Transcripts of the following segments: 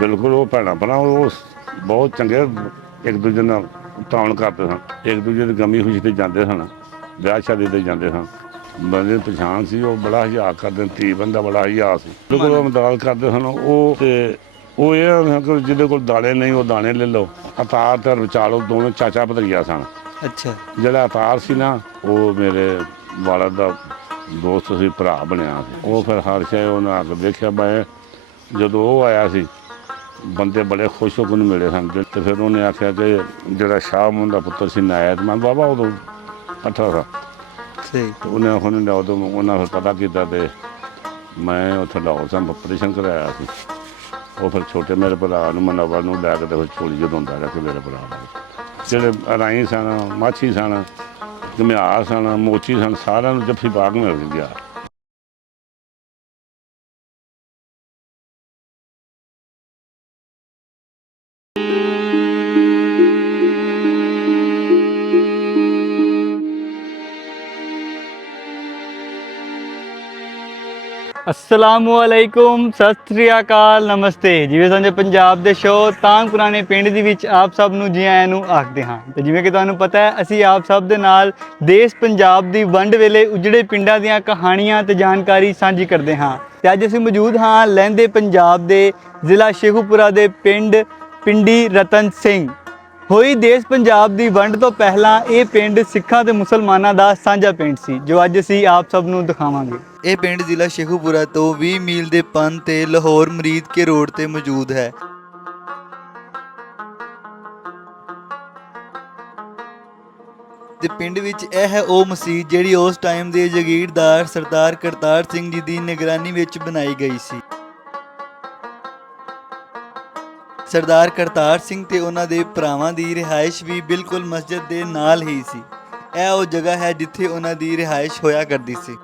ਬਿਲਕੁਲ ਉਹ ਭੈਣਾਂ ਭਰਾ ਉਹ ਬਹੁਤ ਚੰਗੇ ਇੱਕ ਦੂਜੇ ਨਾਲ ਤਾਉਣ ਕਰਦੇ ਸਨ। ਇੱਕ ਦੂਜੇ ਦੀ ਗਮੀ ਖੁਸ਼ੀ ਤੇ ਜਾਂਦੇ ਸਨ ਵਿਆਹ ਸ਼ਾਦੀ ਤੇ ਜਾਂਦੇ ਸਨ। ਬੰਦੇ ਦੀ ਪਛਾਣ ਸੀ ਉਹ ਬੜਾ ਹਜ਼ਾਰ ਕਰਦੇ ਧੀ ਬੰਦਾ ਬੜਾ ਹਜ਼ਾਰ ਸੀ। ਬਿਲਕੁਲ ਉਹ ਮਦਦ ਕਰਦੇ ਸਨ ਉਹ ਤੇ ਉਹ ਇਹ ਕਿ ਜਿਹਦੇ ਕੋਲ ਦਾਣੇ ਨਹੀਂ ਉਹ ਦਾਣੇ ਲੈ ਲਓ। ਅਤਾਰ ਤੇ ਵਿਚਾਲੋ ਦੋਵੇਂ ਚਾਚਾ ਭਤਰੀਆ ਸਨ। ਅੱਛਾ। ਜਿਹੜਾ ਅਤਾਰ ਸੀ ਨਾ ਉਹ ਮੇਰੇ ਵਾਲਦ ਦਾ ਦੋਸਤ ਸੀ ਭਰਾ ਬਣਿਆ ਉਹ ਫਿਰ ਹਰ ਸ਼ੈ ਉਹਨਾਂ ਆ ਕੇ ਦੇਖਿਆ ਮੈਂ ਜਦੋਂ ਉਹ ਆਇਆ ਸੀ ਬੰਦੇ ਬੜੇ ਖੁਸ਼ ਹੋ ਕੇ ਉਹਨੂੰ ਮਿਲੇ ਸਨ। ਤੇ ਫਿਰ ਉਹਨੇ ਆਖਿਆ ਕਿ ਜਿਹੜਾ ਸ਼ਾਹ ਮੁੰਡਾ ਦਾ ਪੁੱਤਰ ਸੀ ਨਾਇਦ ਮੈਂ ਬਾਬਾ ਉਦੋਂ ਅੱਠਾ ਸਾਂ ਸਹੀ ਤੇ ਉਹਨੇ ਉਹਨੇ ਉਦੋਂ ਉਹਨਾਂ ਫਿਰ ਪਤਾ ਕੀਤਾ ਤੇ ਮੈਂ ਉੱਥੇ ਲਾਹੌਰ ਸਾਂ ਆਪਰੇਸ਼ਨ ਕਰਾਇਆ ਸੀ। ਉਹ ਫਿਰ ਛੋਟੇ ਮੇਰੇ ਭਰਾ ਨੂੰ ਮਨਵਾ ਨੂੰ ਲੈ ਕੇ ਤੇ ਫਿਰ ਛੋੜੀ ਜਦੋਂ ਹੁੰਦਾ ਰਿਹਾ ਕਿ ਮੇਰੇ ਭਰਾ ਦਾ। ਜਿਹੜੇ ਰਾਈ ਸਨ ਮਾਛੀ ਸਨ ਘਮਿਆਰ ਸਨ ਮੋਚੀ ਸਨ ਸਾਰਿਆਂ ਨੂੰ ਜੱਫੀ ਕੇ ਮਿਲ ਗਿਆ। ਅਸਲਾਮੁਅਲੈਕੁਮ, ਸਤਿ ਸ੍ਰੀ ਅਕਾਲ, ਨਮਸਤੇ। ਜਿਵੇਂ ਸਾਡੇ ਪੰਜਾਬ ਦੇ ਸ਼ੋਅ ਤਾਂ ਪੁਰਾਣੇ ਪਿੰਡ ਦੇ ਵਿੱਚ ਆਪ ਸਭ ਨੂੰ ਜੀ ਆਇਆਂ ਨੂੰ ਆਖਦੇ ਹਾਂ। ਤੇ ਜਿਵੇਂ ਕਿ ਤੁਹਾਨੂੰ ਪਤਾ ਹੈ, ਅਸੀਂ ਆਪ ਸਭ ਦੇ ਨਾਲ ਦੇਸ਼ ਪੰਜਾਬ ਦੀ ਵੰਡ ਵੇਲੇ ਉਜੜੇ ਪਿੰਡਾਂ ਦੀਆਂ ਕਹਾਣੀਆਂ ਤੇ ਜਾਣਕਾਰੀ ਸਾਂਝੀ ਕਰਦੇ ਹਾਂ। ਤੇ ਅੱਜ ਅਸੀਂ ਮੌਜੂਦ ਹਾਂ ਲਹਿੰਦੇ ਪੰਜਾਬ ਦੇ ਜ਼ਿਲ੍ਹਾ ਸ਼ੇਖੂਪੁਰਾ ਦੇ ਪਿੰਡ ਪਿੰਡੀ ਰਤਨ ਸਿੰਘ। ਹੋਈ ਦੇਸ਼ ਪੰਜਾਬ ਦੀ ਵੰਡ ਤੋਂ ਪਹਿਲਾਂ ਇਹ ਪਿੰਡ ਸਿੱਖਾਂ ਤੇ ਮੁਸਲਮਾਨਾਂ ਦਾ ਸਾਂਝਾ ਪਿੰਡ ਸੀ, ਜੋ ਅੱਜ ਅਸੀਂ ਆਪ ਸਭ ਨੂੰ ਦਿਖਾਵਾਂਗੇ। ਇਹ ਪਿੰਡ ਜ਼ਿਲ੍ਹਾ ਸ਼ੇਖੂਪੁਰਾ ਤੋਂ 20 ਮੀਲ ਦੇ ਪੰਨ ਤੇ ਲਾਹੌਰ ਮਰੀਦ ਕੇ ਰੋਡ ਤੇ ਮੌਜੂਦ ਹੈ। ਤੇ ਪਿੰਡ ਵਿੱਚ ਇਹ ਹੈ ਉਹ ਮਸਜਿਦ ਜਿਹੜੀ ਉਸ ਟਾਈਮ ਦੇ ਜਾਗੀਰਦਾਰ ਸਰਦਾਰ ਕਰਤਾਰ ਸਿੰਘ ਜੀ ਦੀ ਨਿਗਰਾਨੀ ਵਿੱਚ ਬਣਾਈ ਗਈ ਸੀ। ਸਰਦਾਰ ਕਰਤਾਰ ਸਿੰਘ ਤੇ ਉਹਨਾਂ ਦੇ ਭਰਾਵਾਂ ਦੀ ਰਿਹਾਇਸ਼ ਵੀ ਬਿਲਕੁਲ ਮਸਜਿਦ ਦੇ ਨਾਲ ਹੀ ਸੀ। ਇਹ ਉਹ ਜਗ੍ਹਾ ਹੈ ਜਿੱਥੇ ਉਹਨਾਂ ਦੀ ਰਿਹਾਇਸ਼ ਹੋਇਆ ਕਰਦੀ ਸੀ।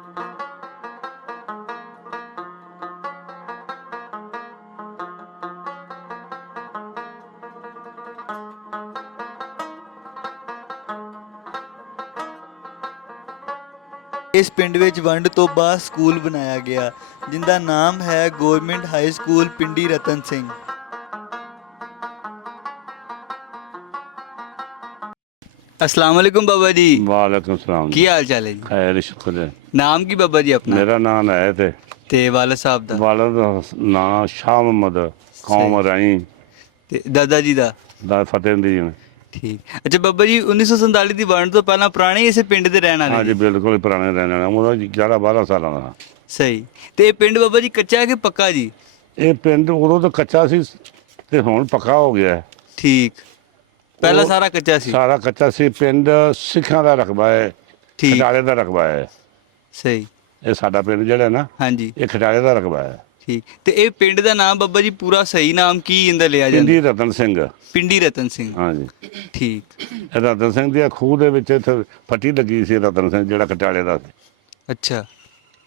ਇਸ ਪਿੰਡ ਵਿੱਚ ਵੰਡ ਤੋਂ ਬਾਅਦ ਸਕੂਲ ਬਣਾਇਆ ਗਿਆ, ਜਿੰਦਾ ਨਾਮ ਹੈ government high school Pindi Ratan Singh. ਅਸਲਾਮ ਵਾਲੇਕੁਮ ਬਾਬਾ ਜੀ ਵਾਲੇਕੁਮ ਸਲਾਮ ਕੀ ਹਾਲ ਚਾਲ ਹੈ ਖੈਰ ਸ਼ੁਕਰ ਹੈ ਨਾਮ ਕੀ ਬਾਬਾ ਜੀ ਆਪਣਾ ਮੇਰਾ ਨਾਮ ਹੈ ਤੇ ਤੇ ਵਾਲਦ ਸਾਹਿਬ ਦਾ ਵਾਲਦ ਦਾ ਨਾਮ ਸ਼ਾਹ ਮੁਹੰਮਦ ਕੌਮ ਰਾਈ ਤੇ ਦਾਦਾ ਜੀ ਦਾ ਦਾ ਫਤਿਹ ਜੀ ਨੇ ਠੀਕ ਅੱਛਾ ਬਾਬਾ ਜੀ 1947 ਦੀ ਵੰਡ ਤੋਂ ਪਹਿਲਾਂ ਪੁਰਾਣੇ ਇਸੇ ਪਿੰਡ ਦੇ ਰਹਿਣ ਵਾਲੇ ਹਾਂ ਜੀ ਬਿਲਕੁਲ ਪੁਰਾਣੇ ਰਹਿਣ ਵਾਲੇ ਉਹਦਾ 11 12 ਸਾਲਾਂ ਦਾ ਸਹੀ ਤੇ ਇਹ ਪਿੰਡ ਬਾਬਾ ਜੀ ਕੱਚਾ ਹੈ ਕਿ ਪੱਕਾ ਜੀ ਇਹ ਪਿੰਡ ਉਦੋਂ ਤਾਂ ਕੱਚਾ ਸੀ ਤੇ ਹੁਣ ਪੱਕਾ ਹੋ ਗਿਆ ਠੀਕ ਪਹਿਲਾਂ ਉਹ ਸਾਰਾ ਕੱਚਾ ਸੀ। ਸਾਰਾ ਕੱਚਾ ਸੀ ਪਿੰਡ ਸਿੱਖਾਂ ਦਾ ਰਕਬਾ ਹੈ ਠੀਕ। ਖਟਾਲੇ ਦਾ ਰਕਬਾ ਹੈ। ਸਹੀ। ਇਹ ਸਾਡਾ ਪਿੰਡ ਜਿਹੜਾ ਨਾ ਹਾਂਜੀ। ਇਹ ਖਟਾਲੇ ਦਾ ਰਕਬਾ ਹੈ। ਠੀਕ। ਤੇ ਇਹ ਪਿੰਡ ਦਾ ਨਾਮ ਬਾਬਾ ਜੀ ਪੂਰਾ ਸਹੀ ਨਾਮ ਕੀ ਇਹਦਾ ਲਿਆ ਜਾਂਦਾ? ਪਿੰਡੀ ਰਤਨ ਸਿੰਘ। ਪਿੰਡੀ ਰਤਨ ਸਿੰਘ। ਹਾਂਜੀ। ਠੀਕ। ਇਹ ਰਤਨ ਸਿੰਘ ਦੀ ਖੂਹ ਦੇ ਵਿੱਚ ਇੱਥੇ ਫੱਟੀ ਲੱਗੀ ਸੀ ਰਤਨ ਸਿੰਘ ਜਿਹੜਾ ਖਟਾਲੇ ਦਾ ਸੀ। ਅੱਛਾ।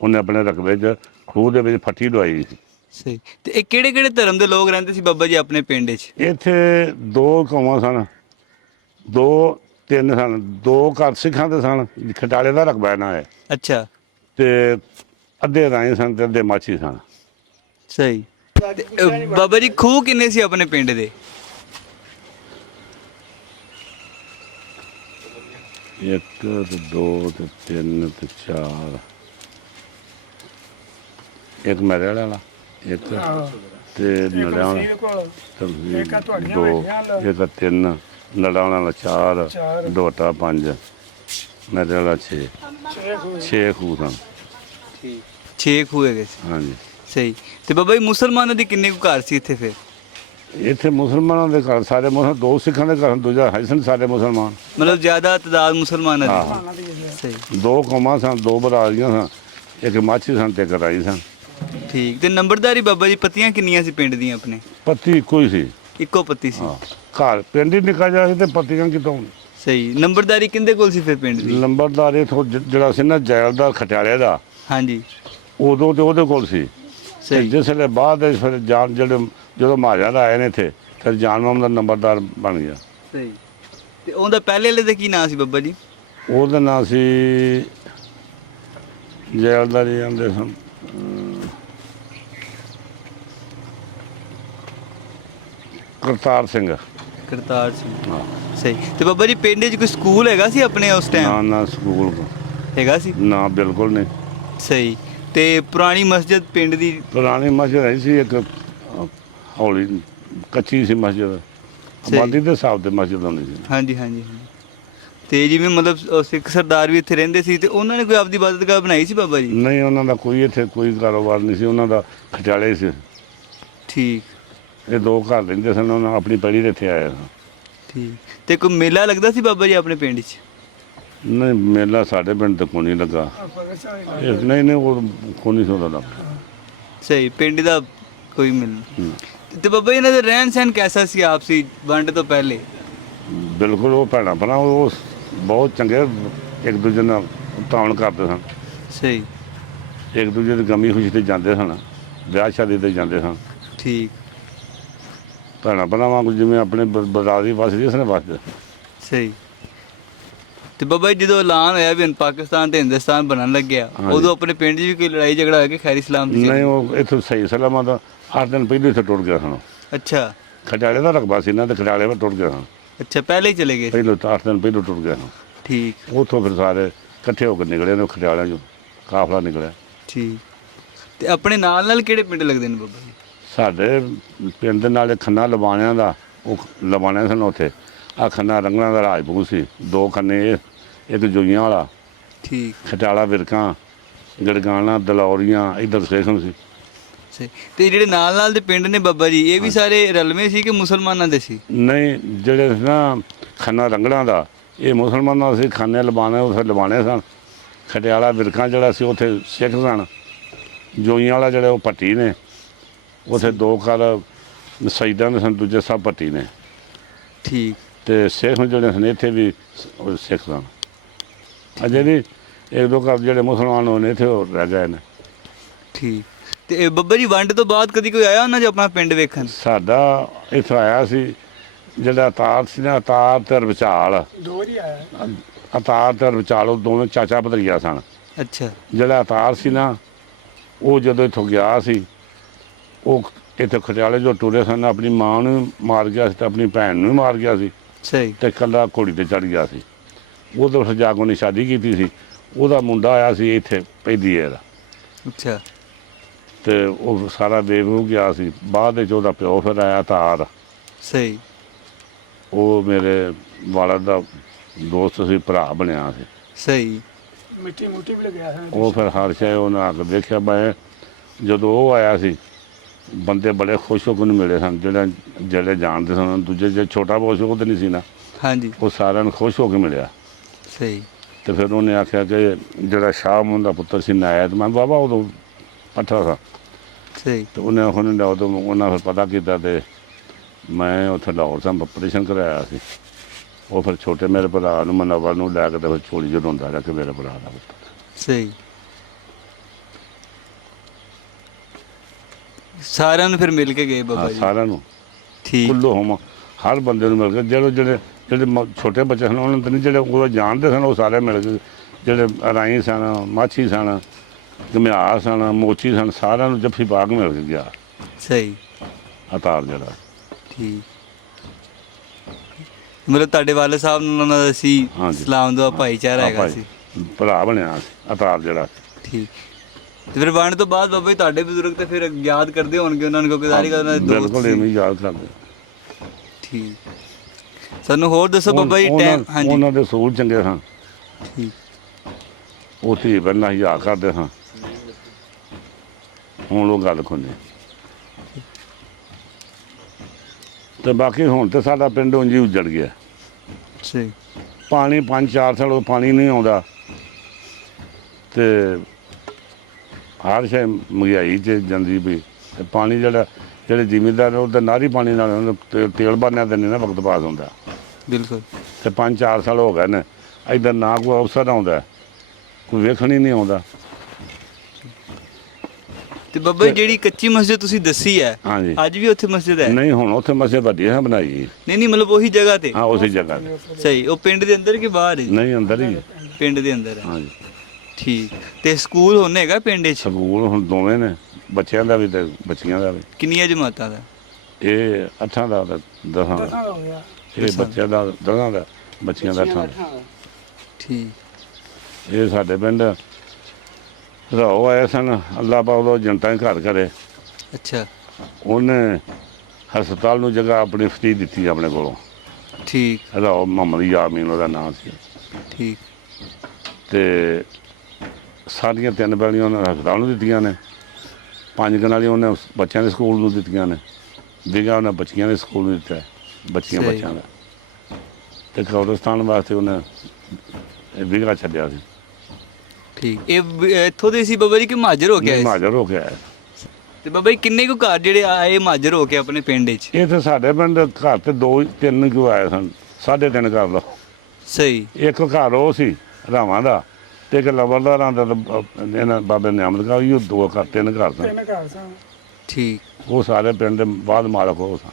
ਉਹਨੇ ਆਪਣੇ ਰਕਬੇ 'ਚ ਖੂਹ ਦੇ ਵਿੱਚ ਫੱਟੀ ਲਵਾਈ ਸੀ। ਸਹੀ। ਤੇ ਇਹ ਕਿਹੜੇ ਕਿਹੜੇ ਧਰਮ ਦੇ ਲੋਕ ਰਹਿੰਦੇ ਸੀ ਬਾਬਾ ਜੀ ਆਪਣੇ ਪਿੰਡ 'ਚ? ਇੱਥੇ ਦੋ ਕੌਮਾਂ ਸਨ। ਦੋ ਤਿੰਨ ਸਨ ਦੋ ਘਰ ਸਿੱਖਾਂ ਦੇ ਸਨ ਖਟਾਲੇ ਦਾ ਰਕਬਾ ਨਾ ਹੈ ਅੱਛਾ। ਤੇ ਅੱਧੇ ਰਾਈ ਸਨ ਤੇ ਅੱਧੇ ਮਾਛੀ ਸਨ। ਸਹੀ। ਤੇ, ਅ, ਬਾਬਾ ਜੀ ਖੂਹ ਕਿੰਨੇ ਸੀ ਆਪਣੇ ਪਿੰਡ ਦੇ? ਇੱਕ ਤੇ ਦੋ ਤੇ ਤਿੰਨ ਤੇ ਚਾਰ। ਇੱਕ ਮੇਰੇ ਵਾਲਾ ਇੱਕ ਤੇ ਨੜਿਆਉਣਾ ਦੋ ਇੱਕ ਤਿੰਨ। ਨੜਾਉਣਾ ਵਾਲਾ ਚਾਰ ਦੋਟਾ ਪੰਜ ਮੇਰੇ ਵਾਲਾ 6 6 ਖੂਹ ਸਨ ਠੀਕ। 6 ਖੂਹ ਹੈਗੇ ਸੀ। ਹਾਂਜੀ। ਸਹੀ। ਤੇ ਬਾਬਾ ਜੀ ਮੁਸਲਮਾਨਾਂ ਦੇ ਕਿੰਨੇ ਕੁ ਘਰ ਸੀ ਇੱਥੇ ਫਿਰ? ਇੱਥੇ ਮੁਸਲਮਾਨਾਂ ਦੇ ਘਰ ਸਾਰੇ ਮੁਸਲਮਾਨ ਦੋ ਸਿੱਖਾਂ ਦੇ ਘਰ ਦੂਜਾ ਹੈ ਸਨ ਸਾਰੇ ਮੁਸਲਮਾਨ। ਮਤਲਬ ਜ਼ਿਆਦਾ ਤਦਾਦ ਮੁਸਲਮਾਨਾਂ। ਦੀ। ਸਹੀ। ਦੋ ਕੌਮਾਂ ਸਨ ਦੋ ਬਰਾਦਰੀਆਂ ਸਨ ਇੱਕ ਮਾਛੀ ਸਨ ਤੇ ਇੱਕ ਰਾਈ ਸਨ। ਠੀਕ। ਤੇ ਨੰਬਰਦਾਰੀ ਬਾਬਾ ਜੀ ਪੱਤੀਆਂ ਕਿੰਨੀਆਂ ਸੀ ਪਿੰਡ ਦੀਆਂ ਆਪਣੇ? ਪੱਤੀ ਇੱਕੋ ਹੀ ਸੀ। ਇੱਕੋ ਪੱਤੀ ਸੀ। ਹਾਂ। ਘਰ ਪਿੰਡ ਹੀ ਨਿਕਲ ਜਾ ਸੀ ਤੇ ਪੱਤੀਆਂ ਕਿਤੋਂ ਸਹੀ। ਨੰਬਰਦਾਰੀ ਕਿੰਦੇ ਕੋਲ ਸੀ ਫਿਰ ਪਿੰਡ ਦੀ? ਲੰਬਰਦਾਰ ਇਥੋਂ ਜਿਹੜਾ ਸੀ ਨਾ ਜੈਲਦਾਰ ਖਟਿਆਲੇ ਦਾ। ਹਾਂਜੀ। ਉਦੋਂ ਤੇ ਉਹਦੇ ਕੋਲ ਸੀ। ਤੇ ਸਹੀ। ਜਿਸ ਵੇਲੇ ਬਾਅਦ ਵਿੱਚ ਫਿਰ ਜਾਨ ਜਿਹੜੇ ਜਦੋਂ ਮਹਾਰਾਜਾ ਦਾ ਆਏ ਨੇ ਇੱਥੇ ਫਿਰ ਜਾਨ ਮਾਮ ਦਾ ਨੰਬਰਦਾਰ ਬਣ ਗਿਆ। ਸਹੀ। ਤੇ ਉਹਦਾ ਪਹਿਲੇ ਵਾਲੇ ਦਾ ਕੀ ਨਾਂ ਸੀ ਬਾਬਾ ਜੀ? ਉਹਦਾ ਨਾਂ ਸੀ ਜੈਲਦਾਰ ਜਾਂਦੇ ਸਨ। ਅਮ, ਕਰਤਾਰ ਸਿੰਘ। ਕਰਤਾਰ ਸਿੰਘ। ਹਾਂ। ਸਹੀ। ਤੇ ਬਾਬਾ ਜੀ ਪਿੰਡ 'ਚ ਕੋਈ ਸਕੂਲ ਹੈਗਾ ਸੀ ਆਪਣੇ ਉਸ ਨਾ ਟਾਈਮ ਨਾ ਸਕੂਲ। ਹੈਗਾ ਸੀ? ਨਾ ਬਿਲਕੁਲ ਨਹੀਂ। ਸਹੀ। ਤੇ ਪੁਰਾਣੀ ਮਸਜਿਦ ਪਿੰਡ ਦੀ? ਪੁਰਾਣੀ ਮਸਜਿਦ ਹੈ ਸੀ ਇੱਕ ਅਹ, ਹੌਲੀ ਕੱਚੀ ਸੀ ਮਸਜਿਦ। ਸਹੀ। ਆਬਾਦੀ ਦੇ ਹਿਸਾਬ ਤੇ ਮਸਜਿਦ ਹੁੰਦੀ ਸੀ। ਹਾਂਜੀ ਹਾਂਜੀ ਹਾਂਜੀ। ਤੇ ਜਿਵੇਂ ਮਤਲਬ ਅਹ ਸਿੱਖ ਸਰਦਾਰ ਵੀ ਇੱਥੇ ਰਹਿੰਦੇ ਸੀ ਤੇ ਉਹਨਾਂ ਨੇ ਕੋਈ ਆਪਦੀ ਇਬਾਦਤਗਾਹ ਬਣਾਈ ਸੀ ਬਾਬਾ ਜੀ? ਨਹੀਂ ਉਹਨਾਂ ਦਾ ਕੋਈ ਇੱਥੇ ਕੋਈ ਕਾਰੋਬਾਰ ਨਹੀਂ ਸੀ ਉਹਨਾਂ ਦਾ ਖਟਿਆਲੇ ਸੀ। ਠੀਕ। ਇਹ ਦੋ ਘਰ ਰਹਿੰਦੇ ਸਨ ਉਹਨਾਂ ਆਪਣੀ ਪੈੜੀ ਦੇ ਇੱਥੇ ਸਨ। ਠੀਕ। ਤੇ ਕੋਈ ਮੇਲਾ ਲੱਗਦਾ ਸੀ ਬਾਬਾ ਜੀ ਆਪਣੇ ਪਿੰਡ 'ਚ? ਨਹੀਂ ਮੇਲਾ ਸਾਡੇ ਪਿੰਡ ਤੇ ਕੋਈ ਨਹੀਂ ਲੱਗਾ। ਇਹ ਨਹੀਂ ਨਹੀਂ ਉਹ ਕੋਈ ਨਹੀਂ ਸੋਦਾ ਦਾ ਸਹੀ ਪਿੰਡ ਦਾ ਕੋਈ ਮਿਲ ਤੇ ਬਾਬਾ ਜੀ ਇਹਨਾਂ ਦਾ ਰਹਿਣ ਸਹਿਣ ਕੈਸਾ ਸੀ ਆਪਸੀ ਵੰਡ ਤੋਂ ਪਹਿਲੇ? ਬਿਲਕੁਲ ਉਹ ਭੈਣਾ ਭਰਾ ਉਹ ਬਹੁਤ ਚੰਗੇ ਇੱਕ ਦੂਜੇ ਨਾਲ ਤਾਉਣ ਕਰਦੇ ਸਨ। ਸਹੀ। ਇੱਕ ਦੂਜੇ ਦੀ ਗਮੀ ਖੁਸ਼ੀ ਤੇ ਜਾਂਦੇ ਸਨ ਵਿਆਹ ਸ਼ਾਦੀ ਤੇ ਜਾਂਦੇ ਸਨ। ਠੀਕ। ਭੈਣਾ ਭਰਾ ਵਾਂਗੂ ਜਿਵੇਂ ਆਪਣੇ ਬ- ਬਰਾਦਰੀ ਵਸਦੀ ਇਸ ਨੇ ਵਸਦੇ ਸਹੀ। ਤੇ ਬਾਬਾ ਜੀ ਜਦੋਂ ਐਲਾਨ ਹੋਇਆ ਵੀ ਹੁਣ ਪਾਕਿਸਤਾਨ ਤੇ ਹਿੰਦੁਸਤਾਨ ਬਣਨ ਲੱਗਿਆ ਹਾਂਜੀ। ਉਦੋਂ ਆਪਣੇ ਪਿੰਡ 'ਚ ਵੀ ਕੋਈ ਲੜਾਈ ਝਗੜਾ ਹੋਇਆ ਕਿ ਖੈਰ ਇਸਲਾਮ ਦੀ ਨਹੀਂ ਉਹ ਇੱਥੋਂ ਸਹੀ ਸਲਾਮਤ ਦਾ ਅੱਠ ਦਿਨ ਪਹਿਲੇ ਇੱਥੇ ਟੁੱਟ ਗਿਆ ਸਨ ਅੱਛਾ। ਖਟਿਆਲੇ ਦਾ ਰਕਬਾ ਸੀ ਇਹਨਾਂ ਤੇ ਖਟਿਆਲੇ ਵਿੱਚ ਟੁੱਟ ਗਿਆ ਸਨ। ਅੱਛਾ ਪਹਿਲੇ ਹੀ ਚਲੇ ਗਏ ਸੀ। ਪਹਿਲੇ ਤਾਂ ਅੱਠ ਦਿਨ ਪਹਿਲੇ ਟੁੱਟ ਗਿਆ ਸਨ। ਠੀਕ। ਉੱਥੋਂ ਫਿਰ ਸਾਰੇ ਇਕੱਠੇ ਹੋ ਕੇ ਨਿਕਲੇ ਨੇ ਖਟਿਆਲਿਆਂ ਚੋਂ ਕਾਫਲਾ ਨਿਕਲਿਆ। ਠੀਕ। ਤੇ ਆਪਣੇ ਨਾਲ ਨਾਲ ਕਿਹੜੇ ਪਿੰਡ ਲੱਗਦੇ ਨੇ ਬਾਬਾ ਜੀ? ਸਾਡੇ ਪਿੰਡ ਦੇ ਨਾਲ ਖੰਨਾ ਲਵਾਣਿਆਂ ਦਾ ਉਹ ਲਵਾਣਿਆਂ ਸਨ ਉੱਥੇ। ਆ ਖੰਨਾ ਰੰਗਲਾਂ ਦਾ ਰਾਜਪੂਤ ਸੀ ਦੋ ਖੰਨੇ ਇਹ, ਇੱਕ ਜੋਈਆਂ ਵਾਲਾ। ਠੀਕ। ਖਟਿਆਲਾ ਵਿਰਕਾਂ ਗੜਗਾਣਾ ਦਲੌਰੀਆਂ ਇਧਰ ਸਟੇਸ਼ਨ ਸੀ। ਸਹੀ ਤੇ ਜਿਹੜੇ ਨਾਲ ਨਾਲ ਦੇ ਪਿੰਡ ਨੇ ਬਾਬਾ ਜੀ ਇਹ ਵੀ ਸਾਰੇ ਰਲਵੇਂ ਸੀ ਕਿ ਮੁਸਲਮਾਨਾਂ ਦੇ ਸੀ? ਨਹੀਂ ਜਿਹੜੇ ਸੀ ਨਾ ਖੰਨਾ ਰੰਗਲਾਂ ਦਾ ਇਹ ਮੁਸਲਮਾਨਾਂ ਦਾ ਸੀ ਖਾਨੇ ਲਵਾਣੇ ਉੱਥੇ ਲਵਾਣੇ ਸਨ। ਖਟਿਆਲਾ ਵਿਰਕਾਂ ਜਿਹੜਾ ਸੀ ਉੱਥੇ ਸਿੱਖ ਸਨ। ਜੋਈਆਂ ਵਾਲਾ ਜਿਹੜੇ ਉਹ ਪੱਟੀ ਨੇ। ਉੱਥੇ ਦੋ ਘਰ ਸੈਦਾਂ ਦੇ ਸਨ ਦੂਜੇ ਸਭ ਪੱਟੀ ਨੇ। ਠੀਕ। ਤੇ ਸਿੱਖ ਜਿਹੜੇ ਸਨ ਇੱਥੇ ਵੀ ਉਹ ਸਿੱਖ ਸਨ। ਅਜੇ ਵੀ ਇੱਕ ਦੋ ਘਰ ਜਿਹੜੇ ਮੁਸਲਮਾਨ ਨੇ ਇੱਥੇ ਉਹ ਰਹਿ ਗਏ ਨੇ। ਠੀਕ। ਤੇ ਇਹ ਬੱਬਾ ਜੀ ਵੰਡ ਤੋਂ ਬਾਅਦ ਕਦੀ ਕੋਈ ਆਇਆ ਉਹਨਾਂ 'ਚ ਆਪਣਾ ਪਿੰਡ ਵੇਖਣ? ਸਾਡਾ ਇੱਥੇ ਆਇਆ ਸੀ ਜਿਹੜਾ ਤਾਰ ਸੀ ਨਾ ਤਾਰ ਤੇ ਵਿਚਾਲ ਦੋ ਆਇਆ ਅਤਾਰ ਤੇ ਵਿਚਾਲ ਉਹ ਦੋਵੇਂ ਚਾਚਾ ਭਤਰੀਆ ਸਨ। ਅੱਛਾ। ਜਿਹੜਾ ਅਤਾਰ ਸੀ ਨਾ ਉਹ ਜਦੋਂ ਇੱਥੋਂ ਗਿਆ ਸੀ ਉਹ ਇੱਥੇ ਖਟਿਆਲੇ ਜੋ ਟੁਰੇ ਸਨ ਆਪਣੀ ਮਾਂ ਨੂੰ ਮਾਰ ਗਿਆ ਸੀ ਤੇ ਆਪਣੀ ਭੈਣ ਨੂੰ ਵੀ ਮਾਰ ਗਿਆ ਸੀ। ਸਹੀ। ਤੇ ਇਕੱਲਾ ਘੋੜੀ ਤੇ ਚੜ ਗਿਆ ਸੀ। ਉਹਦੇ ਉਸ ਜਾਗੋ ਨੇ ਸ਼ਾਦੀ ਕੀਤੀ ਸੀ। ਉਹਦਾ ਮੁੰਡਾ ਆਇਆ ਸੀ ਇੱਥੇ ਪੈਦੀ ਏਰ ਅੱਛਾ। ਤੇ ਉਹ ਸਾਰਾ ਦੇਵ ਹੋ ਗਿਆ ਸੀ। ਬਾਅਦ ਵਿੱਚ ਉਹਦਾ ਪਿਓ ਫਿਰ ਆਇਆ ਤਾਰ ਸਹੀ। ਉਹ ਮੇਰੇ ਵਾਲਦ ਦਾ ਦੋਸਤ ਸੀ ਭਰਾ ਬਣਿਆ ਸੀ। ਸਹੀ। ਮਿੱਟੀ ਮੁੱਟੀ ਵੀ ਲਗਿਆ ਹੈ ਉਹ ਫਿਰ ਹਰ ਸ਼ੈ ਉਹਨਾਂ ਆ ਕੇ ਦੇਖਿਆ। ਮੈਂ ਜਦੋਂ ਉਹ ਆਇਆ ਸੀ ਬੰਦੇ ਬੜੇ ਖੁਸ਼ ਹੋ ਕੇ ਉਹਨੂੰ ਮਿਲੇ ਸਨ ਜਿਹੜੇ ਜਿਹੜੇ ਜਾਣਦੇ ਸਨ ਦੂਜੇ ਜੇ ਛੋਟਾ ਬੋਸ ਉਹ ਤੇ ਨਹੀਂ ਸੀ ਨਾ। ਹਾਂਜੀ। ਉਹ ਸਾਰਿਆਂ ਨੂੰ ਖੁਸ਼ ਹੋ ਕੇ ਮਿਲਿਆ। ਸਹੀ। ਤੇ ਫਿਰ ਉਹਨੇ ਆਖਿਆ ਕਿ ਜਿਹੜਾ ਸ਼ਾਹ ਮੁੰਡਾ ਦਾ ਪੁੱਤਰ ਸੀ ਨਾਇਦ ਮੈਂ ਬਾਬਾ ਉਦੋਂ ਪੱਠਾ ਸੀ ਸਹੀ। ਤੇ ਉਹਨੇ ਉਹਨੇ ਲਿਆ ਉਦੋਂ ਉਹਨਾਂ ਫਿਰ ਪਤਾ ਕੀਤਾ ਤੇ ਮੈਂ ਉੱਥੇ ਲਾਹੌਰ ਤੋਂ ਆਪਰੇਸ਼ਨ ਕਰਾਇਆ ਸੀ। ਉਹ ਫਿਰ ਛੋਟੇ ਮੇਰੇ ਭਰਾ ਨੂੰ ਮਨਵਰ ਨੂੰ ਲੈ ਕੇ ਤੇ ਫਿਰ ਚੋਲੀ ਜਦੋਂ ਹੁੰਦਾ ਰਿਹਾ ਕਿ ਮੇਰੇ ਭਰਾ ਦਾ ਪੁੱਤਰ। ਸਹੀ। ਸਾਰਿਆਂ ਨੂੰ ਫਿਰ ਮਿਲ ਕੇ ਗਏ ਬਾਬਾ ਹਾਂ, ਜੀ। ਸਾਰਿਆਂ ਨੂੰ। ਠੀਕ। ਕੁੱਲੋ ਹਮ ਹਰ ਬੰਦੇ ਨੂੰ ਮਿਲ ਕੇ ਜਿਹੜੇ ਜਿਹੜੇ ਜਿਹੜੇ ਮ- ਛੋਟੇ ਬੱਚੇ ਸਨ ਉਹਨਾਂ ਨੂੰ ਤਾਂ ਨਹੀਂ ਜਿਹੜੇ ਉਹ ਜਾਣਦੇ ਸਨ ਉਹ ਸਾਰੇ ਮਿਲ ਕੇ ਜਿਹੜੇ ਰਾਈ ਸਨ ਮਾਛੀ ਸਨ ਘਮਿਆਰ ਸਨ ਮੋਚੀ ਸਨ ਸਾਰਿਆਂ ਨੂੰ ਜੱਫੀ ਪਾ ਕੇ ਮਿਲ ਕੇ ਗਿਆ। ਸਹੀ। ਅਤਾਰ ਜਿਹੜਾ। ਠੀਕ। ਮਤਲਬ ਤੁਹਾਡੇ ਵਾਲੇ ਸਾਹਿਬ ਨੂੰ ਉਹਨਾਂ ਦਾ ਸੀ ਹਾਂਜੀ। ਇਸਲਾਮ ਦਾ ਭਾਈਚਾਰਾ ਹੈਗਾ ਸੀ। ਭਰਾ ਬਣਿਆ ਸੀ ਅਤਾਰ ਜਿਹੜਾ। ਠੀਕ। ਤੇ ਫਿਰ ਵੰਡ ਤੋਂ ਬਾਅਦ ਬਾਬਾ ਜੀ ਤੁਹਾਡੇ ਬਜ਼ੁਰਗ ਤੇ ਫਿਰ ਯਾਦ ਕਰਦੇ ਹੋਣਗੇ ਉਹਨਾਂ ਨੂੰ ਕਿਉਂਕਿ ਸਾਰੀ ਗੱਲ ਉਹਨਾਂ ਦੇ ਦੋਸਤ ਬਿਲਕੁਲ ਸੀ। ਹੀ ਯਾਦ ਕਰਦੇ ਠੀਕ। ਸਾਨੂੰ ਹੋਰ ਦੱਸੋ ਬਾਬਾ ਜੀ ਉਹਨਾਂ- ਟਾਈਮ ਹਾਂਜੀ। ਉਹਨਾਂ ਦੇ ਸੂਲ ਚੰਗੇ ਸਨ ਠੀਕ। ਉਹ ਧੀ ਬੰਨਾ ਹੀ ਕਰਦੇ ਹਾਂ। ਹੁਣ ਉਹ ਗੱਲ ਖੁੰਨੀ ਤੇ ਬਾਕੀ ਹੁਣ ਤੇ ਸਾਡਾ ਪਿੰਡ ਉਂਝ ਹੀ ਉੱਜੜ ਗਿਆ। ਸਹੀ ਪਾਣੀ ਪੰਜ ਚਾਰ ਸਾਲ ਉਹ ਪਾਣੀ ਨਹੀਂ ਆਉਂਦਾ। ਤੇ ਹਰ ਸ਼ੈ ਮਹਿੰਗਾਈ ਚ ਜਾਂਦੀ ਵੀ ਤੇ ਪਾਣੀ ਜਿਹੜਾ ਜਿਹੜੇ ਜ਼ਿਮੀਂਦਾਰ ਨੇ ਉਹ ਤਾਂ ਨਾਰੀ ਪਾਣੀ ਨਾਲ ਉਹਨੂੰ ਤੇ- ਤੇਲ ਬਾਨਿਆਂ ਦੇ ਨਹੀਂ ਨਾ ਵਕਤ ਪਾਸ ਹੁੰਦਾ। ਬਿਲਕੁਲ। ਤੇ ਪੰਜ ਚਾਰ ਸਾਲ ਹੋ ਗਏ ਨੇ ਇਧਰ ਨਾ ਕੋਈ ਅਫਸਰ ਆਉਂਦਾ ਕੋਈ ਵੇਖਣ ਹੀ ਨਹੀਂ ਆਉਂਦਾ। ਤੇ ਬਾਬਾ ਜੀ ਜਿਹੜੀ ਕੱਚੀ ਮਸਜਿਦ ਤੁਸੀਂ ਦੱਸੀ ਹੈ ਹਾਂਜੀ। ਅੱਜ ਵੀ ਉੱਥੇ ਮਸਜਿਦ ਹੈ? ਨਹੀਂ ਹੁਣ ਉੱਥੇ ਮਸਜਿਦ ਵੱਡੀ ਹੈ ਬਣਾਈ ਨਹੀਂ ਨਹੀਂ ਮਤਲਬ ਉਹੀ ਜਗ੍ਹਾ ਤੇ? ਹਾਂ ਉਸੇ ਜਗ੍ਹਾ ਤੇ। ਸਹੀ ਉਹ ਪਿੰਡ ਦੇ ਅੰਦਰ ਕਿ ਬਾਹਰ ਹੈ? ਜੀ? ਨਹੀਂ ਅੰਦਰ ਹੀ ਹੈ। ਪਿੰਡ ਦੇ ਅੰਦਰ ਹੈ। ਹਾਂਜੀ। ਠੀਕ। ਤੇ ਸਕੂਲ ਹੁਣ ਹੈਗਾ ਪਿੰਡ 'ਚ? ਸਕੂਲ ਹੁਣ ਦੋਵੇਂ ਨੇ ਬੱਚਿਆਂ ਦਾ ਵੀ ਤੇ ਬੱਚੀਆਂ ਦਾ ਵੀ। ਕਿੰਨੀਆਂ ਜਮਾਤਾਂ ਦਾ? ਇਹ ਅੱਠਾਂ ਦਾ ਤੇ ਦਸਾਂ ਦਾ। ਦਸਾਂ ਦਾ ਹੋ ਗਿਆ। ਇਹ ਬੱਚਿਆਂ ਦਾ ਦਸਾਂ ਦਾ ਬੱਚਿਆਂ ਦਾ ਅੱਠਾਂ ਦਾ। ਠੀਕ। ਇਹ ਸਾਡੇ ਪਿੰਡ ਰਾਓ ਆਏ ਸਨ ਅੱਲਾ ਪਾਕ ਦਾ ਜਨਤਾ ਦੇ ਘਰ ਘਰੇ। ਅੱਛਾ। ਉਹਨੇ ਹਸਪਤਾਲ ਨੂੰ ਜਗ੍ਹਾ ਆਪਣੀ ਫਰੀ ਦਿੱਤੀ ਆਪਣੇ ਕੋਲੋਂ। ਠੀਕ। ਰਾਓ ਮੁਹੰਮਦ ਯਾਮੀਨ ਉਹਦਾ ਨਾਮ ਸੀ। ਠੀਕ। ਤੇ ਸਾਡੀਆਂ ਤਿੰਨ ਬੈਲੀਆਂ ਉਹਨੇ ਹਸਪਤਾਲ ਨੂੰ ਦਿੱਤੀਆਂ ਨੇ। ਪੰਜ ਕਨਾਲੀਆਂ ਉਹਨੇ ਬੱਚਿਆਂ ਦੇ ਸਕੂਲ ਨੂੰ ਦਿੱਤੀਆਂ ਨੇ। ਵਿਗਾ ਉਹਨੇ ਬੱਚੀਆਂ ਦੇ ਸਕੂਲ ਨੂੰ ਦਿੱਤਾ ਬੱਚੀਆਂ ਸਹੀ। ਬੱਚਿਆਂ ਦਾ। ਤੇ ਕਬਰਸਤਾਨ ਵਾਸਤੇ ਉਹਨੇ ਵਿਗਾ ਛੱਡਿਆ ਸੀ। ਠੀਕ। ਇਹ ਇੱਥੋਂ ਦੇ ਸੀ ਬਾਬਾ ਜੀ ਕਿ ਮਾਜਰ ਹੋ ਕੇ ਆਏ ਸੀ? ਮਾਜਰ ਹੋ ਗਿਆ ਤੇ ਬਾਬਾ ਜੀ ਕਿੰਨੇ ਕੁ ਘਰ ਜਿਹੜੇ ਆਏ ਮਾਜਰ ਹੋ ਕੇ ਆਪਣੇ ਪਿੰਡ ਵਿੱਚ? ਇਹ ਤੇ ਸਾਡੇ ਪਿੰਡ ਘਰ ਤੇ ਦੋ ਤਿੰਨ ਕਿਉਂ ਆਏ ਸਨ। ਸਾਢੇ ਤਿੰਨ ਘਰ ਲੋ ਸਹੀ। ਇੱਕ ਘਰ ਉਹ ਸੀ ਰਾਵਾਂ ਦਾ। ਤੇ ਇੱਕ ਲਵਰਦਾਰਾਂ ਦਾ ਤਾਂ ਇਹਨਾਂ ਬਾਬੇ ਨਿਆਮਤ ਕਾ ਉਹ ਦੋ ਘਰ ਤਿੰਨ ਘਰ ਸਨ। ਤਿੰਨ ਘਰ ਸਨ। ਠੀਕ। ਉਹ ਸਾਰੇ ਪਿੰਡ ਦੇ ਬਾਅਦ ਮਾਲਕ ਉਹ ਸਨ।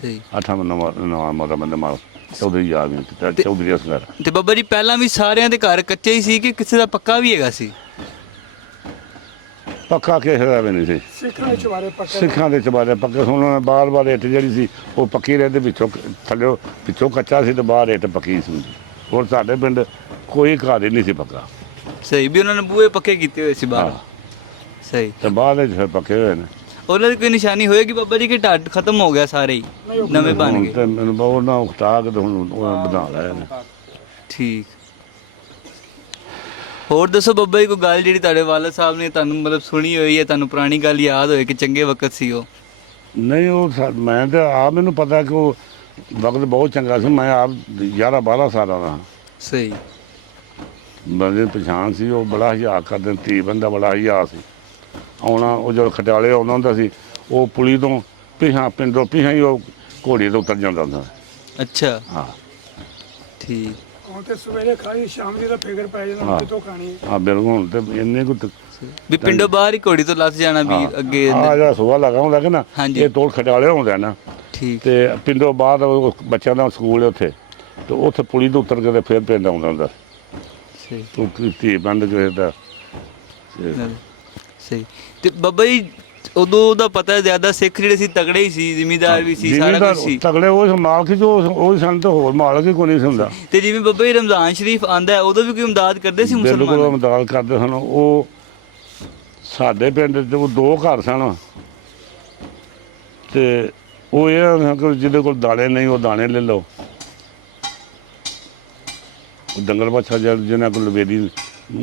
ਸਹੀ। ਅੱਠਾਂ ਨਵਾਂ ਨਵਾਂ ਮੋਦਾ ਬੰਦੇ ਚੌਧਰੀ ਯਾਦ ਨਹੀਂ ਕੀਤਾ ਚੌਧਰੀ ਅਸਗਰ ਤੇ ਬਾਬਾ ਜੀ ਪਹਿਲਾਂ ਵੀ ਸਾਰਿਆਂ ਦੇ ਘਰ ਕੱਚੇ ਹੀ ਸੀ ਕਿ ਕਿਸੇ ਦਾ ਪੱਕਾ ਵੀ ਹੈਗਾ ਸੀ? ਪੱਕਾ ਕਿਸੇ ਦਾ ਵੀ ਨਹੀਂ ਸੀ। ਸਿੱਖਾਂ ਦੇ ਚਵਾਰੇ ਪੱਕੇ ਸਿੱਖਾਂ ਦੇ ਚਬਾਰੇ ਪੱਕੇ ਸੀ। ਉਹਨਾਂ ਨੇ ਬਾਹਰ ਬਾਹਰ ਇੱਟ ਜਿਹੜੀ ਸੀ ਉਹ ਪੱਕੀ ਰਹਿੰਦੇ ਵਿੱਚੋਂ ਥੱਲੇ ਵਿੱਚੋਂ ਕੱਚਾ ਸੀ ਤੇ ਬਾਹਰ ਇੱਟ ਪੱਕੀ ਸੀ। ਹੋਰ ਸਾਡੇ ਪਿੰਡ ਕੋਈ ਘਰ ਹੀ ਨਹੀਂ ਸੀ ਪੱਕਾ। ਸਹੀ ਵੀ ਉਹਨਾਂ ਨੇ ਬੂਹੇ ਪੱਕੇ ਕੀਤੇ ਹੋਏ ਸੀ ਬਾਹਰ। ਹਾਂ। ਸਹੀ। ਤੇ ਬਾਅਦ ਵਿੱਚ ਫਿਰ ਪੱਕੇ ਹੋਏ ਨੇ। ਉਹਨਾਂ ਦੀ ਕੋਈ ਨਿਸ਼ਾਨੀ ਹੋਏਗੀ ਬਾਬਾ ਜੀ ਕਿ ਢੱਡ ਖਤਮ ਹੋ ਗਿਆ ਸਾਰੇ ਹੀ? ਨਵੇਂ ਬਣ ਹੁਣ ਗਏ। ਤੇ ਮੈਨੂੰ ਬਹੁਤ ਨਾ ਉਕਤਾ ਕੇ ਤੇ ਹੁਣ ਉਹ ਬਣਾ ਲਿਆ ਨੇ। ਠੀਕ। ਹੋਰ ਦੱਸੋ ਬੱਬਾ ਜੀ ਕੋਈ ਗੱਲ ਜਿਹੜੀ ਤੁਹਾਡੇ ਵਾਲਦ ਸਾਹਿਬ ਨੇ ਤੁਹਾਨੂੰ ਮਤਲਬ ਸੁਣੀ ਹੋਈ ਹੈ ਤੁਹਾਨੂੰ ਪੁਰਾਣੀ ਗੱਲ ਯਾਦ ਹੋਏ ਕਿ ਚੰਗੇ ਵਕਤ ਸੀ ਉਹ? ਨਹੀਂ ਉਹ ਸਾ- ਮੈਂ ਤੇ ਆਪ ਮੈਨੂੰ ਪਤਾ ਕਿ ਉਹ ਵਕਤ ਬਹੁਤ ਚੰਗਾ ਸੀ ਮੈਂ ਆਪ 11 12 ਸਾਲਾਂ ਦਾ ਹਾਂ। ਸਹੀ। ਬੰਦੇ ਦੀ ਪਛਾਣ ਸੀ ਉਹ ਬੜਾ ਹਿਆ ਕਰਦੇ ਤੀ ਬੰਦਾ ਬੜਾ ਹਿਆ ਸੀ। ਆਉਣਾ ਉਹ ਜਦੋਂ ਖਟਿਆਲੇ ਆਉਂਦਾ ਹੁੰਦਾ ਸੀ ਉਹ ਪੁਲੀ ਤੋਂ ਪਿਹਾਂ ਪਿੰਡੋਂ ਪਿਹਾਂ ਹੀ ਉਹ ਘੋੜੀ ਤੋਂ ਉਤਰ ਜਾਂਦਾ ਹੁੰਦਾ ਅੱਛਾ। ਹਾਂ। ਠੀਕ। ਹੁਣ ਤੇ ਸਵੇਰੇ ਖਾਈ ਸ਼ਾਮ ਦੀ ਤਾਂ ਫਿਕਰ ਪੈ ਜਾਂਦਾ ਹਾਂ। ਕਿਤੋਂ ਖਾਣੀ ਹੈ। ਬਿਲਕੁਲ ਹੁਣ ਤੇ ਇੰਨੇ ਕੁ ਵੀ ਪਿੰਡੋਂ ਬਾਹਰ ਹੀ ਘੋੜੀ ਤੋਂ ਲੱਥ ਜਾਣਾ ਵੀ ਅੱਗੇ ਆ ਜਿਹੜਾ ਸੁਆ ਲਗਾ ਹੁੰਦਾ ਕਿ ਨਾ ਹਾਂਜੀ। ਇਹ ਤੋੜ ਖਟਿਆਲੇ ਆਉਂਦਾ ਨਾ। ਠੀਕ। ਤੇ ਪਿੰਡੋਂ ਬਾਅਦ ਉਹ ਬੱਚਿਆਂ ਦਾ ਸਕੂਲ ਹੈ ਉੱਥੇ ਤੇ ਉੱਥੇ ਪੁਲੀ ਤੋਂ ਉਤਰ ਕੇ ਤੇ ਫਿਰ ਪਿੰਡ ਆਉਂਦਾ ਹੁੰਦਾ ਸਹੀ। ਤੂੰ ਕੀ ਧੀ ਬੰਦ ਕਿਸੇ ਦਾ ਤੇ ਨਾਲ। ਸਹੀ। ਤੇ ਬੱਬਾ ਜੀ ਉਦੋਂ ਦਾ ਪਤਾ ਜ਼ਿਆਦਾ ਸਿੱਖ ਜਿਹੜੇ ਸੀ ਤਗੜੇ ਹੀ ਸੀ ਜ਼ਿਮੀਦਾਰ ਵੀ ਸੀ ਸਾਰਾ ਜ਼ਿਮੀਂਦਾਰ ਕੁਝ ਸੀ। ਤਗੜੇ ਉਹ ਮਾਲਕ ਜੋ ਉਹ ਸਨ ਤੇ ਹੋਰ ਮਾਲਕ ਹੀ ਕੋਈ ਨਹੀਂ ਸੀ ਹੁੰਦਾ। ਤੇ ਜਿਵੇਂ ਬੱਬਾ ਜੀ ਰਮਜ਼ਾਨ ਸ਼ਰੀਫ ਆਂਦਾ ਹੈ ਉਦੋਂ ਵੀ ਕੋਈ ਇਮਦਾਦ ਕਰਦੇ ਸੀ ਬਿਲਕੁਲ ਮੁਸਲਮਾਨ ਮਦਦ ਕਰਦੇ ਸਨ। ਉਹ ਸਾਡੇ ਪਿੰਡ ਦੇ ਉਹ ਦੋ ਘਰ ਸਨ। ਤੇ ਉਹ ਇਹ ਜਿਹਦੇ ਕੋਲ ਦਾਣੇ ਨਹੀਂ ਉਹ ਦਾਣੇ ਲੈ ਲਓ। ਡੰਗਰ ਬੱਛਾ ਜਦ ਜਿਹਨਾਂ ਕੋਲ ਵੇਦੀ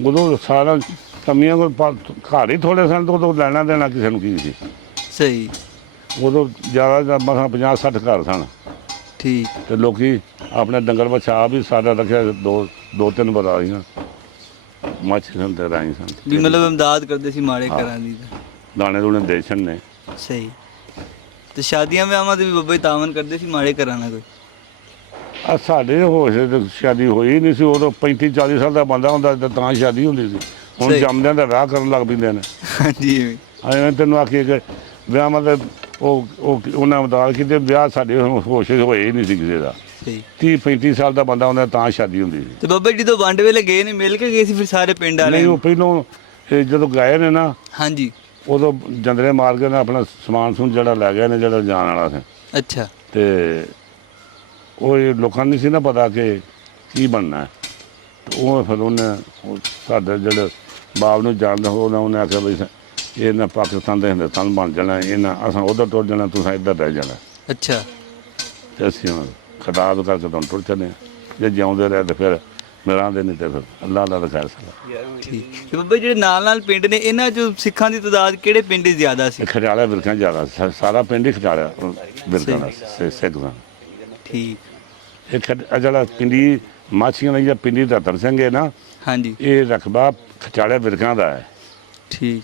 ਉਦੋਂ ਸਾਰਾ ਕਮੀਆਂ ਕੋਲ ਪਾ- ਘਰ ਹੀ ਥੋੜੇ ਸਨ ਤੇ ਉਦੋਂ ਲੈਣਾ ਦੇਣਾ ਕਿਸੇ ਨੂੰ ਕੀ ਸੀ। ਸਹੀ। ਉਦੋਂ ਜ਼ਿਆਦਾ ਮਸਾਂ 50 60 ਘਰ ਸਨ। ਠੀਕ। ਤੇ ਲੋਕੀ ਆਪਣੇ ਡੰਗਰ ਬੱਛਾ ਆਪ ਹੀ ਸਾਡਾ ਰੱਖਿਆ ਦੋ ਦੋ ਤਿੰਨ ਬਰਾ ਸੀਆਂ ਮੱਛ ਸਨ ਤੇ ਰਾਈ ਸਨ। ਵੀ ਮਤਲਬ ਇਮਦਾਦ ਕਰਦੇ ਸੀ ਮਾੜੇ ਘਰਾਂ ਦੀ ਤਾਂ। ਦਾਣੇ ਦੂਣੇ ਦੇਸ਼ਨ ਨੇ ਸਹੀ। ਤੇ ਸ਼ਾਦੀਆਂ ਵਿਆਹਾਂ ਤੇ ਵੀ ਬੱਬਾ ਤਾਵਨ ਕਰਦੇ ਸੀ ਮਾੜੇ ਘਰਾਂ ਨਾਲ ਕੋਈ? ਆ ਸਾਡੇ ਹੋਸ਼ ਤੇ ਸ਼ਾਦੀ ਹੋਈ ਨਹੀਂ ਸੀ ਉਦੋਂ 35 40 ਸਾਲ ਦਾ ਬੰਦਾ ਹੁੰਦਾ ਸੀ ਤੇ ਤਾਂ ਸ਼ਾਦੀ ਹੁੰਦੀ ਸੀ। ਹੁਣ ਸਹੀ। ਜੰਮਦਿਆਂ ਦਾ ਰਾਹ ਕਰਨ ਲੱਗ ਪੈਂਦੇ ਨੇ। ਹਾਂਜੀ। ਐਵੇਂ। ਤੈਨੂੰ ਆਖੀਏ ਕਿ ਵਿਆਹ ਮਤਲਬ ਉਹ ਉਹ ਉਹਨਾਂ ਮਦਾਰ ਕਿਤੇ ਵਿਆਹ ਸਾਡੇ ਹੋਸ਼ ਹੋਏ ਹੀ ਨਹੀਂ ਸੀ ਕਿਸੇ ਦਾ। ਸਹੀ। 30 35 ਸਾਲ ਦਾ ਬੰਦਾ ਹੁੰਦਾ ਤਾਂ ਸ਼ਾਦੀ ਹੁੰਦੀ ਸੀ। ਤੇ ਬੱਬਾ ਜੀ ਜਦੋਂ ਵੰਡ ਵੇਲੇ ਗਏ ਨੇ ਮਿਲ ਕੇ ਗਏ ਸੀ ਫਿਰ ਸਾਰੇ ਪਿੰਡ ਵਾਲੇ ਨਹੀਂ ਉਹ ਪਹਿਲੋਂ ਇਹ ਜਦੋਂ ਗਏ ਨੇ ਨਾ ਹਾਂਜੀ। ਉਦੋਂ ਜੰਦਰੇ ਮਾਰ ਕੇ ਨਾ ਆਪਣਾ ਸਮਾਨ ਸਮੂਨ ਜਿਹੜਾ ਲੈ ਗਏ ਨੇ ਜਿਹੜਾ ਜਾਣ ਵਾਲਾ ਸੀ। ਅੱਛਾ। ਤੇ ਉਹ ਲੋਕਾਂ ਨੂੰ ਨਹੀਂ ਸੀ ਨਾ ਪਤਾ ਕਿ ਕੀ ਬਣਨਾ ਹੈ। ਉਹ ਫਿਰ ਉਹਨੇ ਉਹ ਸਾਡੇ ਜਿਹੜੇ ਬਾਪ ਨੂੰ ਜਾਣਦਾ ਉਹਨਾਂ ਉਹਨੇ ਆਖਿਆ ਵੀ ਇਹ ਨਾ ਪਾਕਿਸਤਾਨ ਦਾ ਹਿੰਦੁਸਤਾਨ ਬਣ ਜਾਣਾ ਇਹ ਨਾ ਅਸਾਂ ਉਧਰ ਟੁਰ ਜਾਣਾ ਤੁਸੀਂ ਇੱਧਰ ਰਹਿ ਜਾਣਾ। ਅੱਛਾ। ਤੇ ਅਸੀਂ ਹੁਣ ਖਿਤਾਬ ਕਰਕੇ ਤੁਹਾਨੂੰ ਟੁਰ ਚੱਲੇ। ਜੇ ਜਿਉਂਦੇ ਰਹੇ ਤੇ ਫਿਰ ਮਿਲਾਂਦੇ ਨਹੀਂ ਤੇ ਫਿਰ ਅੱਲਾਹ ਦਾ ਖੈਰ ਸਲਾ ਠੀਕ। ਤੇ ਬੱਬਾ ਜਿਹੜੇ ਨਾਲ ਨਾਲ ਪਿੰਡ ਨੇ ਇਹਨਾਂ ਚ ਸਿੱਖਾਂ ਦੀ ਤਾਦਾਦ ਕਿਹੜੇ ਪਿੰਡ ਜ਼ਿਆਦਾ ਸੀ? ਇਹ ਖਟਿਆਲਾ ਵਿਰਕਾਂ ਜ਼ਿਆਦਾ ਸਾਰਾ ਪਿੰਡ ਹੀ ਖਟਿਆਲਾ ਵਿਰਕਾਂ ਦਾ ਸੇ- ਸਿੱਖ ਦਾ। ਠੀਕ ਇਹ ਆਹ ਜਿਹੜਾ ਪਿੰਡੀ ਮਾਛੀਆਂ ਦਾ ਪਿੰਡੀ ਦਾ ਸਿੰਘ ਹੈ ਨਾ ਹਾਂਜੀ। ਇਹ ਰਕਬਾ ਖਟਿਆਲੇ ਵਿਰਕਾਂ ਦਾ ਹੈ। ਠੀਕ।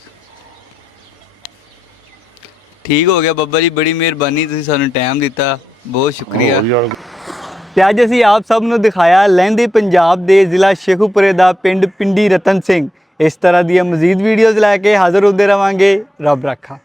ਠੀਕ ਹੋ ਗਿਆ ਬੱਬਾ ਜੀ ਬੜੀ ਮਿਹਰਬਾਨੀ ਤੁਸੀਂ ਸਾਨੂੰ ਟਾਈਮ ਦਿੱਤਾ ਬਹੁਤ ਸ਼ੁਕਰੀਆ। ਹੋਰ ਯਾਰ ਤੇ ਅੱਜ ਅਸੀਂ ਆਪ ਸਭ ਨੂੰ ਦਿਖਾਇਆ ਲਹਿੰਦੇ ਪੰਜਾਬ ਦੇ ਜ਼ਿਲ੍ਹਾ ਸ਼ੇਖੂਪੁਰੇ ਦਾ ਪਿੰਡ ਪਿੰਡੀ ਰਤਨ ਸਿੰਘ। ਇਸ ਤਰ੍ਹਾਂ ਦੀਆਂ ਮਜ਼ੀਦ ਵੀਡੀਓਜ਼ ਲੈ ਕੇ ਹਾਜ਼ਰ ਹੁੰਦੇ ਰਵਾਂਗੇ ਰੱਬ ਰੱਖਾ।